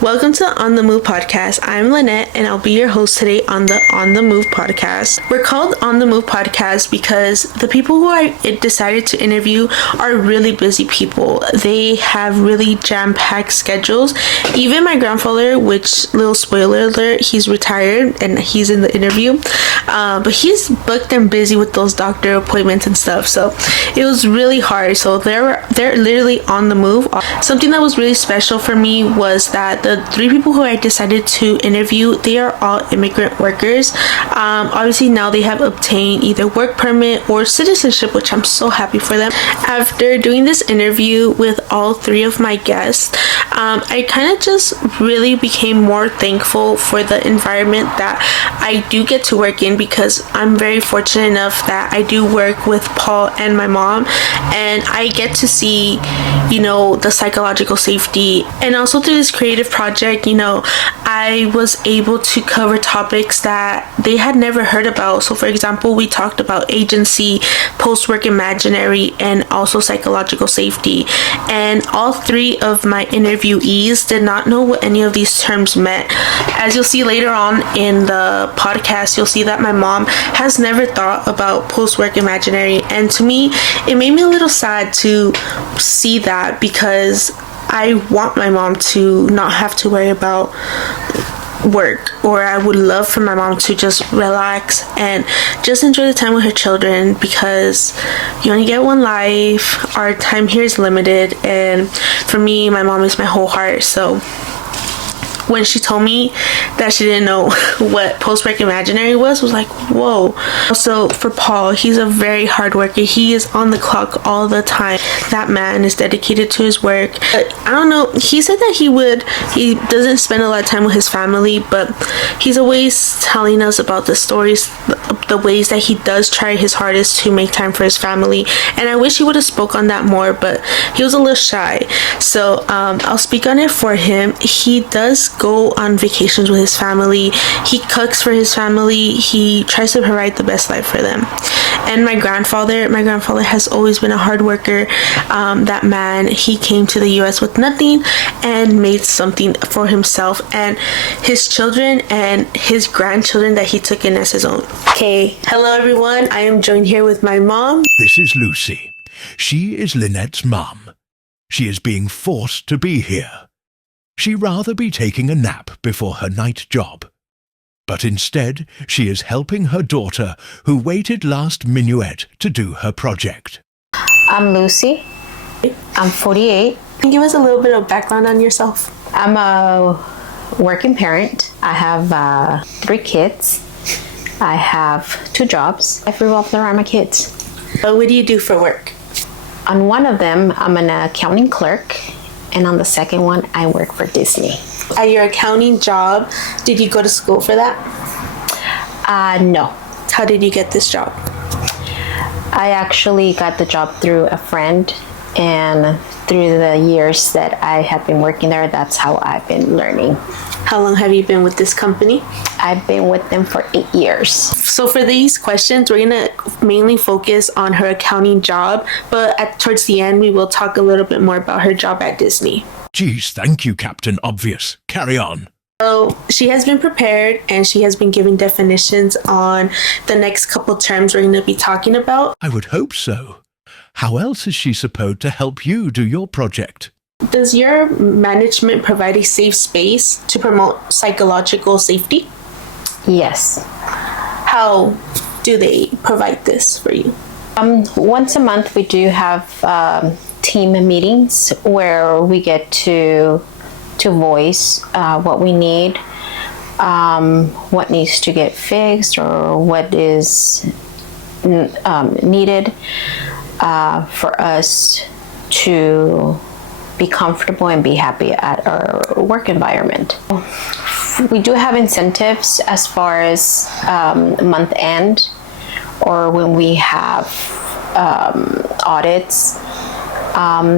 Welcome to On the Move podcast. I'm Lynette and I'll be your host today on the On the Move podcast. We're called On the Move podcast because the people who I decided to interview are really busy people. They have really jam-packed schedules. Even my grandfather, which, little spoiler alert, he's retired and he's in the interview, but he's booked and busy with those doctor appointments and stuff. So it was really hard. So they're literally on the move. Something that was really special for me was that the three people who I decided to interview, they are all immigrant workers. Obviously now they have obtained either work permit or citizenship, which I'm so happy for them. After doing this interview with all three of my guests, I kind of just really became more thankful for the environment that I do get to work in, because I'm very fortunate enough that I do work with Paul and my mom, and I get to see, the psychological safety. And also through this creative project, I was able to cover topics that they had never heard about. So for example, we talked about agency, post-work imaginary, and also psychological safety. And all three of my interviewees did not know what any of these terms meant. As you'll see later on in the podcast, you'll see that my mom has never thought about post-work imaginary. And to me, it made me a little sad to see that, because I want my mom to not have to worry about work, or I would love for my mom to just relax and just enjoy the time with her children, because you only get one life. Our time here is limited, and for me, my mom is my whole heart. So when she told me that she didn't know what post-work imaginary was like, whoa. Also, for Paul, he's a very hard worker. He is on the clock all the time. That man is dedicated to his work. But I don't know, he said that he doesn't spend a lot of time with his family, but he's always telling us about the stories, the ways that he does try his hardest to make time for his family. And I wish he would have spoke on that more, but he was a little shy. So I'll speak on it for him. He does go on vacations with his family. He cooks for his family. He tries to provide the best life for them. And my grandfather has always been a hard worker. That man, he came to the US with nothing and made something for himself and his children and his grandchildren that he took in as his own. Okay, hello everyone. I am joined here with my mom. This is Lucy. She is Lynette's mum. She is being forced to be here. She'd rather be taking a nap before her night job. But instead, she is helping her daughter, who waited last minuet to do her project. I'm Lucy. I'm 48. Can you give us a little bit of background on yourself? I'm a working parent. I have 3 kids. I have 2 jobs. Life revolves around my kids. What do you do for work? On one of them, I'm an accounting clerk. And on the second one, I work for Disney. At your accounting job, did you go to school for that? No. How did you get this job? I actually got the job through a friend, and through the years that I have been working there, that's how I've been learning. How long have you been with this company? I've been with them for 8 years. So for these questions, we're going to mainly focus on her accounting job, but towards the end, we will talk a little bit more about her job at Disney. Geez, thank you, Captain Obvious. Carry on. So she has been prepared, and she has been giving definitions on the next couple terms we're going to be talking about. I would hope so. How else is she supposed to help you do your project? Does your management provide a safe space to promote psychological safety? Yes. How do they provide this for you? Once a month, we do have team meetings where we get to voice what we need, what needs to get fixed, or what is needed for us to be comfortable and be happy at our work environment. We do have incentives as far as month end, or when we have audits.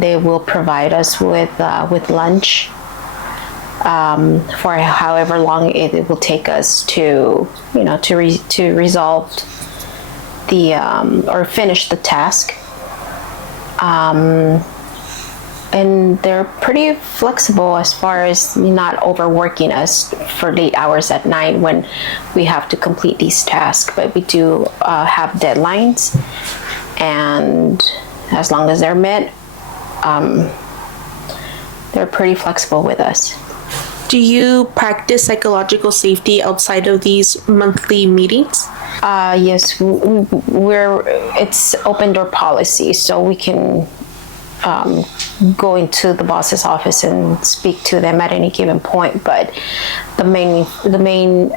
They will provide us with lunch for however long it will take us to resolve the or finish the task. and they're pretty flexible as far as not overworking us for late hours at night when we have to complete these tasks. But we do have deadlines, and as long as they're met, they're pretty flexible with us. Do you practice psychological safety outside of these monthly meetings? Yes, it's open door policy, so we can go into the boss's office and speak to them at any given point. But the main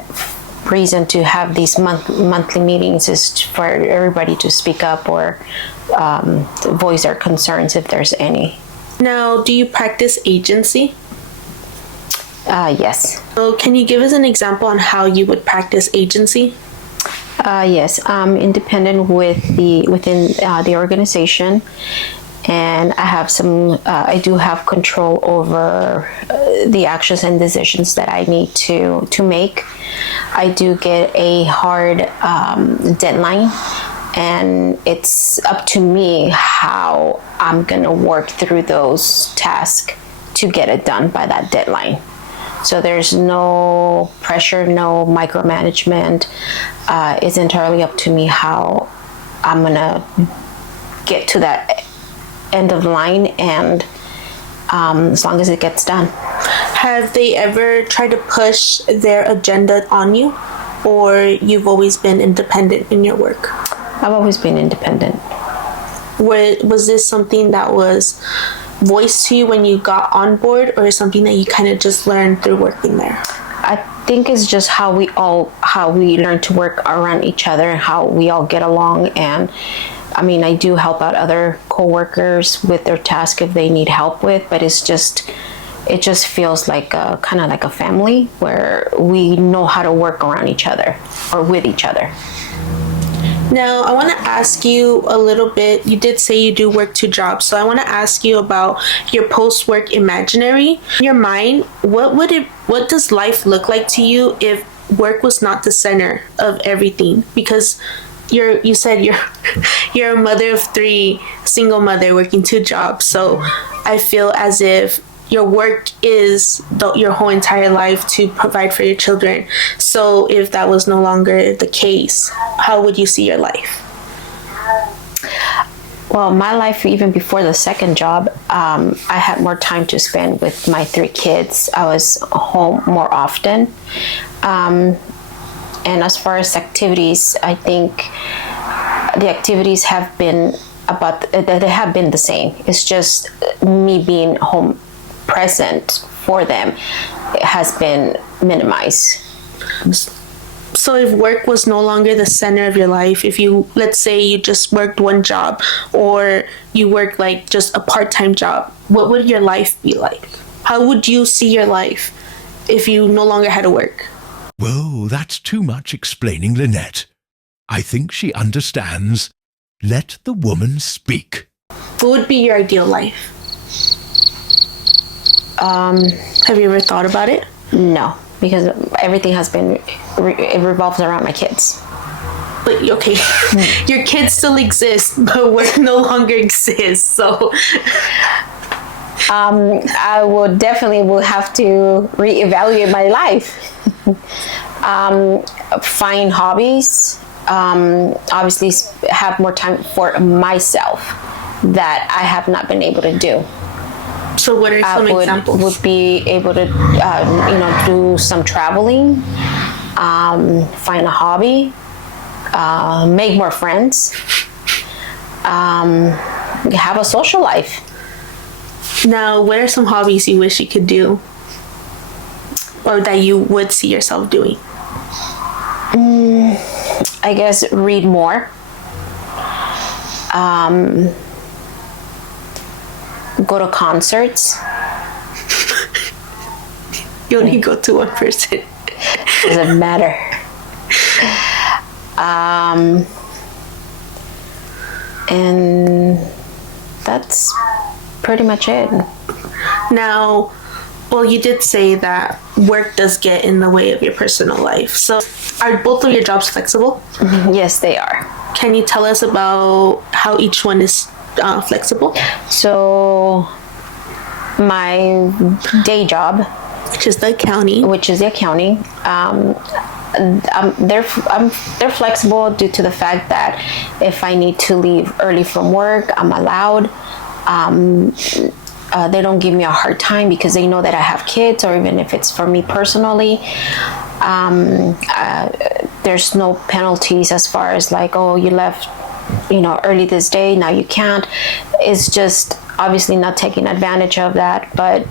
reason to have these monthly meetings is for everybody to speak up or voice their concerns if there's any. Now, do you practice agency? Yes. So can you give us an example on how you would practice agency? Yes, I'm independent within the organization, and I have I do have control over the actions and decisions that I need to make. I do get a hard deadline, and it's up to me how I'm gonna work through those tasks to get it done by that deadline. So there's no pressure, no micromanagement. It's entirely up to me how I'm gonna get to that end of the line, and as long as it gets done. Have they ever tried to push their agenda on you, or you've always been independent in your work? I've always been independent. Was this something that was voiced to you when you got on board, or something that you kind of just learned through working there? I think it's just how we learn to work around each other and how we all get along. And I mean, I do help out other coworkers with their task if they need help with, but it just feels like kind of like a family where we know how to work around each other or with each other. Now, I want to ask you a little bit. You did say you do work 2 jobs, so I want to ask you about your post-work imaginary. In your mind, what does life look like to you if work was not the center of everything? Because you said you're a mother of 3, single mother working 2 jobs. So I feel as if your work is your whole entire life to provide for your children. So if that was no longer the case, how would you see your life? Well, my life, even before the second job, I had more time to spend with my 3 kids. I was home more often. And as far as activities, I think the activities have been they have been the same. It's just me being home present for them has been minimized. So if work was no longer the center of your life, if you, let's say you just worked 1 job, or you worked like just a part-time job, what would your life be like? How would you see your life if you no longer had to work? Whoa, that's too much explaining, Lynette. I think she understands. Let the woman speak. What would be your ideal life? Have you ever thought about it? No, because everything has been, it revolves around my kids. But okay, your kids still exist, but work no longer exists. So I will have to reevaluate my life. Find hobbies, obviously have more time for myself that I have not been able to do. So what are some examples? Would be able to, do some traveling, find a hobby, make more friends, have a social life. Now, what are some hobbies you wish you could do, or that you would see yourself doing? I guess read more. Go to concerts. You only go to 1 person. Doesn't matter. And that's pretty much it. Now, well, you did say that work does get in the way of your personal life. So are both of your jobs flexible? Yes, they are. Can you tell us about how each one is flexible? So my day job, which is the accounting. They're flexible due to the fact that if I need to leave early from work, I'm allowed. They don't give me a hard time because they know that I have kids, or even if it's for me personally. There's no penalties as far as like, oh, you left, early this day, now you can't. It's just obviously not taking advantage of that, but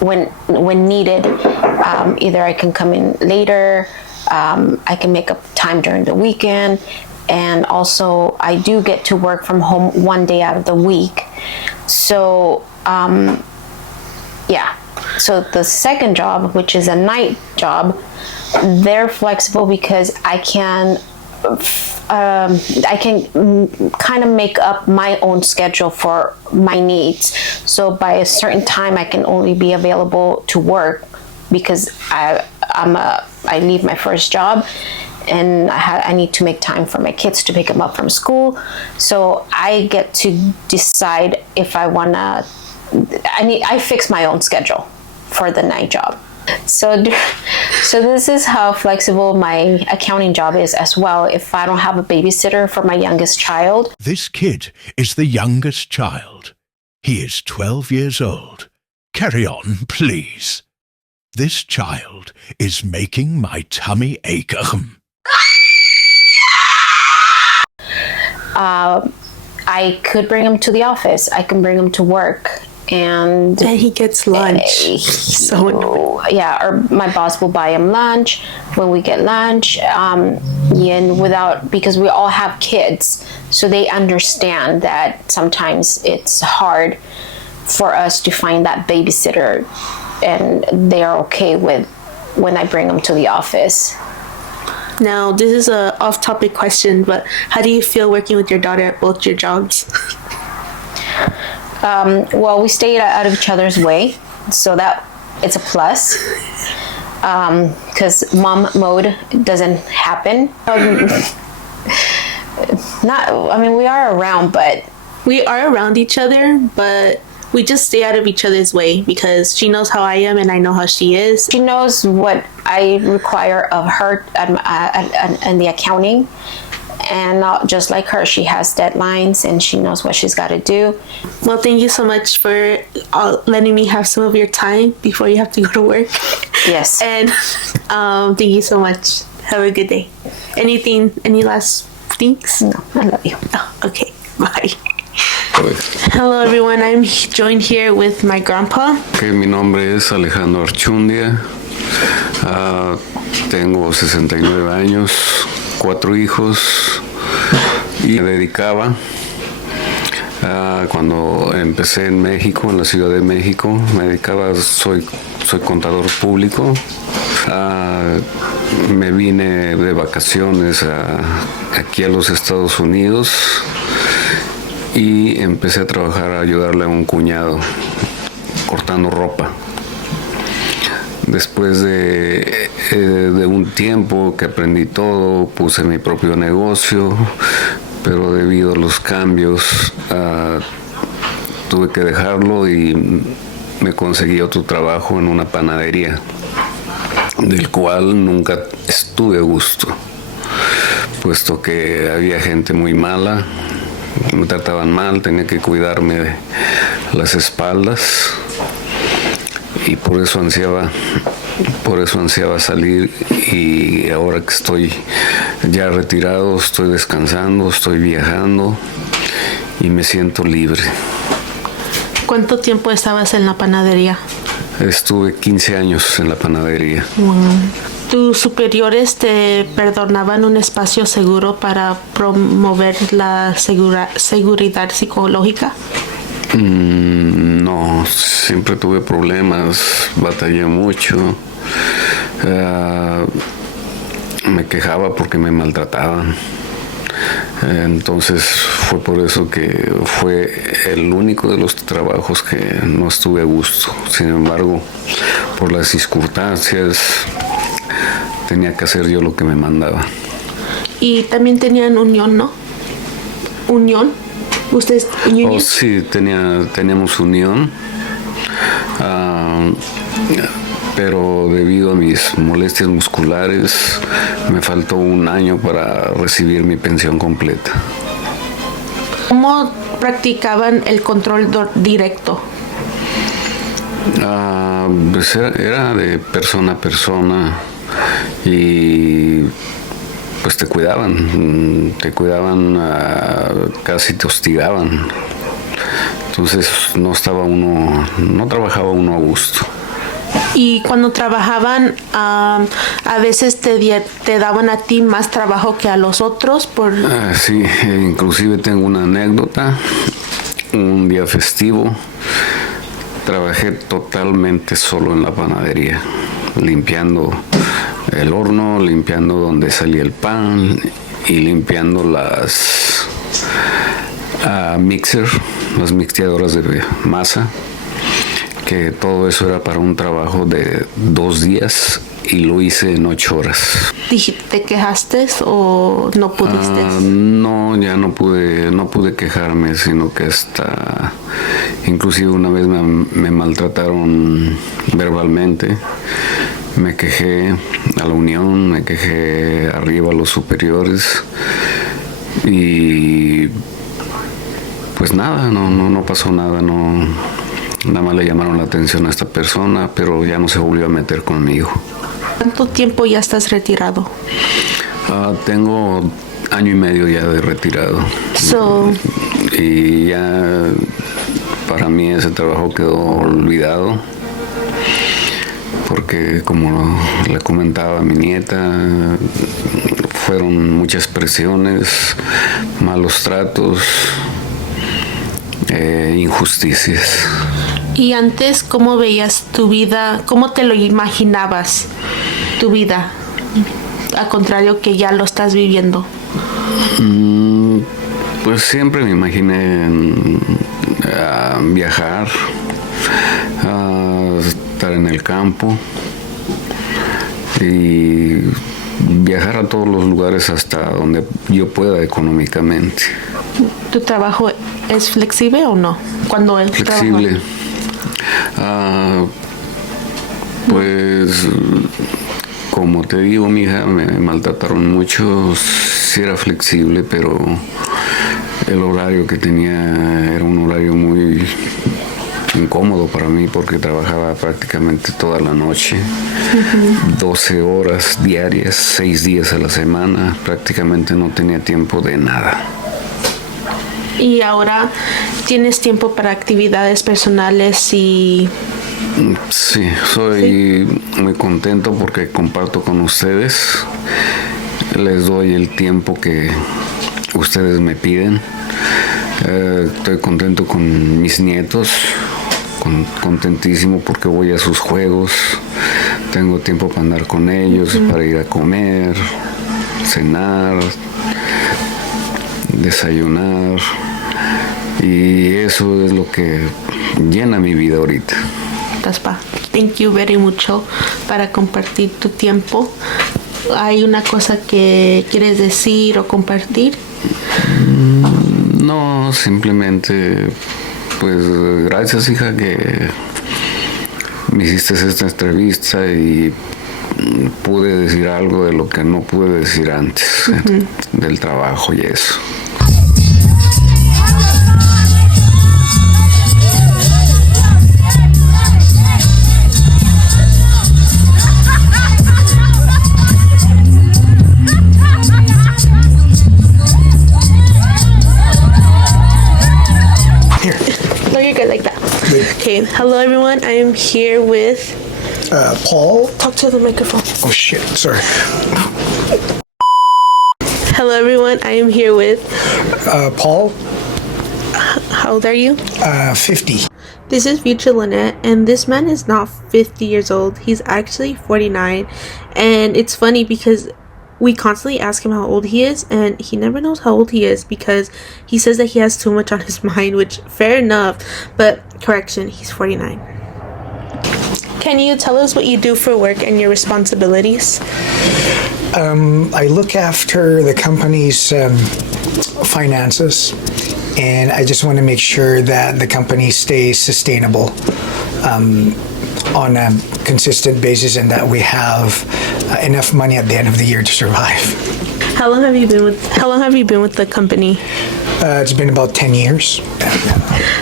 when needed, either I can come in later, I can make up time during the weekend, and also I do get to work from home one day out of the week. So so the second job, which is a night job, they're flexible because I can kind of make up my own schedule for my needs. So by a certain time, I can only be available to work because I leave my first job, and I need to make time for my kids to pick them up from school. So I get to decide if I wanna. I fix my own schedule for the night job. So this is how flexible my accounting job is as well. If I don't have a babysitter for my youngest child. This kid is the youngest child. He is 12 years old. Carry on, please. This child is making my tummy ache. I could bring him to the office. I can bring him to work. And he gets lunch. So annoying. Yeah, or my boss will buy him lunch when we get lunch. Because we all have kids, so they understand that sometimes it's hard for us to find that babysitter, and they are okay with when I bring them to the office. Now, this is a off-topic question, but how do you feel working with your daughter at both your jobs? Well, we stay out of each other's way, so that it's a plus. Because mom mode doesn't happen. We are around, but we are around each other, but we just stay out of each other's way because she knows how I am and I know how she is. She knows what I require of her and the accounting. And not just like her, she has deadlines and she knows what she's got to do. Well, thank you so much for letting me have some of your time before you have to go to work. Yes. And thank you so much. Have a good day. Any last things? No, I love you. Oh, okay, bye. Hello everyone, I'm joined here with my grandpa. Mi nombre es Alejandro Archundia. Tengo 69 años. 4 hijos, y me dedicaba cuando empecé en México, en la Ciudad de México, soy contador público. Me vine de vacaciones aquí a los Estados Unidos y empecé a trabajar, a ayudarle a un cuñado cortando ropa. Después de un tiempo que aprendí todo, puse mi propio negocio, pero debido a los cambios tuve que dejarlo y me conseguí otro trabajo en una panadería, del cual nunca estuve a gusto, puesto que había gente muy mala, me trataban mal, tenía que cuidarme de las espaldas. Y por eso ansiaba salir, y ahora que estoy ya retirado, estoy descansando, estoy viajando y me siento libre. ¿Cuánto tiempo estabas en la panadería? Estuve 15 años en la panadería. Wow. ¿Tus superiores te perdonaban un espacio seguro para promover la seguridad psicológica? No, siempre tuve problemas, batallé mucho, me quejaba porque me maltrataban. Entonces fue por eso que fue el único de los trabajos que no estuve a gusto. Sin embargo, por las circunstancias, tenía que hacer yo lo que me mandaba. Y también tenían unión, ¿no? ¿Unión? ¿Ustedes unión? Oh, sí, teníamos unión. pero debido a mis molestias musculares me faltó un año para recibir mi pensión completa. ¿Cómo practicaban el control directo? Pues era de persona a persona y pues te cuidaban, casi te hostigaban. Entonces no trabajaba uno a gusto. Y cuando trabajaban, a veces te daban a ti más trabajo que a los otros por... Sí, inclusive tengo una anécdota. Un día festivo, trabajé totalmente solo en la panadería, limpiando el horno, limpiando donde salía el pan y limpiando las las mixteadoras de masa, que todo eso era para un trabajo de 2 días y lo hice en 8 horas. ¿Te quejaste o no pudiste? No, ya no pude quejarme, sino que inclusive una vez me maltrataron verbalmente. Me quejé a la unión, me quejé arriba a los superiores y pues nada, no pasó nada, nada más le llamaron la atención a esta persona, pero ya no se volvió a meter conmigo. ¿Cuánto tiempo ya estás retirado? Tengo 1 año y medio ya de retirado. Y ya para mí ese trabajo quedó olvidado, porque como le comentaba a mi nieta, fueron muchas presiones, malos tratos, injusticias. ¿Y antes cómo veías tu vida? ¿Cómo te lo imaginabas tu vida? Al contrario que ya lo estás viviendo. Pues siempre me imaginé viajar, estar en el campo y viajar a todos los lugares hasta donde yo pueda económicamente. ¿Tu trabajo es flexible o no? Cuando es flexible. Pues como te digo, mija, me maltrataron mucho. Sí era flexible, pero el horario que tenía era un horario muy incómodo para mí, porque trabajaba prácticamente toda la noche, 12 horas diarias, 6 días a la semana. Prácticamente no tenía tiempo de nada. ¿Y ahora tienes tiempo para actividades personales y...? Sí, soy muy contento porque comparto con ustedes. Les doy el tiempo que ustedes me piden. Estoy contento con mis nietos, contentísimo porque voy a sus juegos. Tengo tiempo para andar con ellos, para ir a comer, cenar, desayunar, y eso es lo que llena mi vida ahorita. Taspa, thank you very mucho para compartir tu tiempo. ¿Hay una cosa que quieres decir o compartir? No, simplemente pues gracias, hija, que me hiciste esta entrevista y pude decir algo de lo que no pude decir antes, del trabajo y eso. No, you're good like that. Okay, hello everyone. I am here with Paul. Talk to the microphone. Oh shit, sorry. Hello everyone. I am here with Paul, how old are you? 50. This is future Lynette, and this man is not 50 years old. He's actually 49, and it's funny because we constantly ask him how old he is, and he never knows how old he is because he says that he has too much on his mind, which fair enough, but correction, he's 49. Can you tell us what you do for work and your responsibilities? I look after the company's finances, and I just want to make sure that the company stays sustainable. on a consistent basis, and that we have enough money at the end of the year to survive. How long have you been with the company? It's been about 10 years.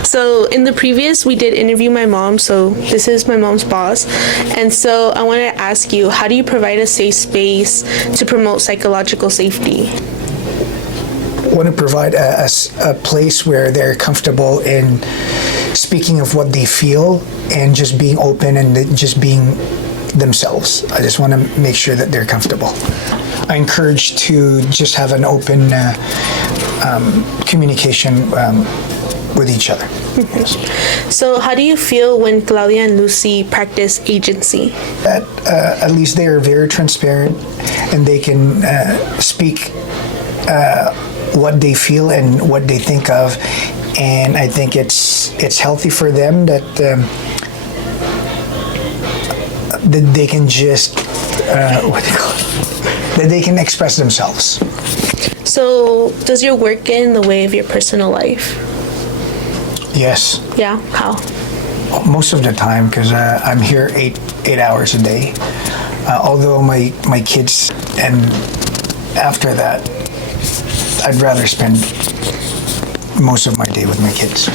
So in the previous, we did interview my mom. So this is my mom's boss. And so I want to ask you, how do you provide a safe space to promote psychological safety? Want to provide a place where they're comfortable in speaking of what they feel and just being open and just being themselves. I just want to make sure that they're comfortable. I encourage to just have an open communication with each other. So how do you feel when Claudia and Lucy practice agency? That at least they are very transparent and they can speak what they feel and what they think of, and I think it's healthy for them that that they can just that they can express themselves. So does your work get in the way of your personal life? Yes, Yeah, how? most of the time, because I'm here eight hours a day. Although my kids, and after that, I'd rather spend most of my day with my kids.